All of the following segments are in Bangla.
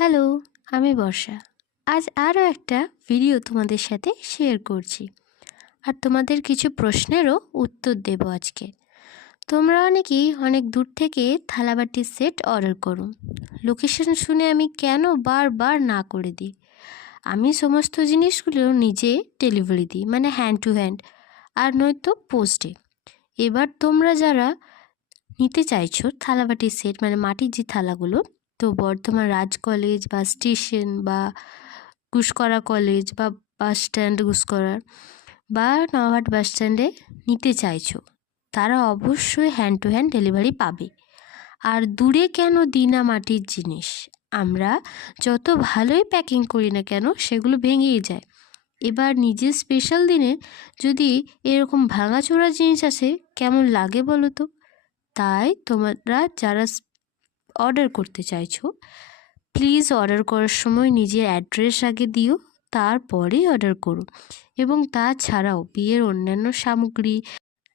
হ্যালো, আমি বর্ষা। আজ আরও একটা ভিডিও তোমাদের সাথে শেয়ার করছি, আর তোমাদের কিছু প্রশ্নেরও উত্তর দেব আজকে। তোমরা অনেকেই অনেক দূর থেকে থালাবাটির সেট অর্ডার করো। লোকেশন শুনে আমি কেন বারবার না করে দিই। আমি সমস্ত জিনিসগুলো নিজে ডেলিভারি দিই, মানে হ্যান্ড টু হ্যান্ড, আর নয়তো পোস্টে। এবার তোমরা যারা নিতে চাইছো থালাবাটির সেট, মানে মাটির যে থালাগুলো, তো বর্ধমান রাজ কলেজ বা স্টেশন বা গুসকরা কলেজ বা বাস স্ট্যান্ড গুসকরার বা নওহাট বাস স্ট্যান্ডে নিতে চাইছো, তারা অবশ্যই হ্যান্ড টু হ্যান্ড ডেলিভারি পাবে। আর দূরে কেন দিই না মাটির জিনিস? আমরা যত ভালোই প্যাকিং করি না কেন, সেগুলো ভেঙেই যায়। এবার নিজের স্পেশাল দিনে যদি এরকম ভাঙাচোরা জিনিস আসে, কেমন লাগে বলো তো? তাই তোমরা যারা অর্ডার করতে চাইছো, প্লিজ অর্ডার করার সময় নিজের অ্যাড্রেস আগে দিও, তারপরেই অর্ডার করো। এবং তাছাড়াও বিয়ের অন্যান্য সামগ্রী,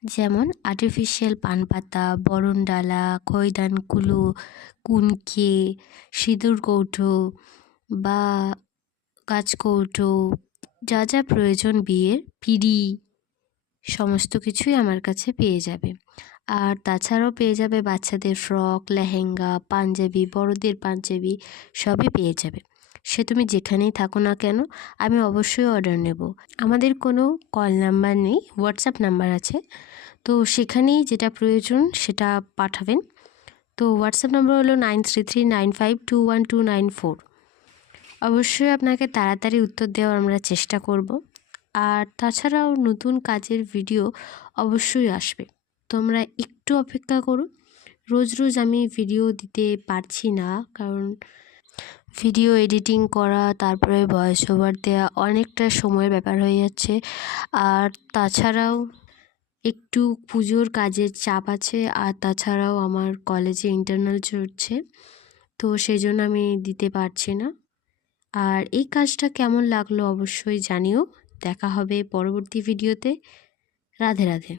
যেমন আর্টিফিশিয়াল পানপাতা, বরণডালা, খৈদানকুলো, কুনকে, সিঁদুর কৌটো বা কাঁচকৌটো, যা যা প্রয়োজন বিয়ের, পিঁড়ি, সমস্ত কিছুই আমার কাছে পেয়ে যাবে। আর তাছাড়াও পেয়ে যাবে বাচ্চাদের ফ্রক, লেহেঙ্গা, পাঞ্জাবি, বড়দের পাঞ্জাবি, সবই পেয়ে যাবে। সে তুমি যেখানেই থাকো না কেন, আমি অবশ্যই অর্ডার নেব। আমাদের কোনো কল নাম্বার নেই, হোয়াটসঅ্যাপ নাম্বার আছে, তো সেখানেই যেটা প্রয়োজন সেটা পাঠাবেন। তো হোয়াটসঅ্যাপ নাম্বার হলো 9339521294। অবশ্যই আপনাকে তাড়াতাড়ি উত্তর দেওয়ার আমরা চেষ্টা করব। আর তাছাড়াও নতুন কাজের ভিডিও অবশ্যই আসবে, তোমরা একটু অপেক্ষা করো। রোজ রোজ আমি ভিডিও দিতে পারছি না, কারণ ভিডিও এডিটিং করা, তারপরে ভয়েস ওভার দেওয়া অনেকটা সময়ের ব্যাপার হয়ে যাচ্ছে। আর তাছাড়াও একটু পুজোর কাজের চাপ আছে, আর তাছাড়াও আমার কলেজে ইন্টারনাল চলছে, তো সেই জন্য আমি দিতে পারছি না। আর এই কাজটা কেমন লাগলো অবশ্যই জানিও। দেখা হবে পরবর্তী ভিডিওতে। রাধে রাধে।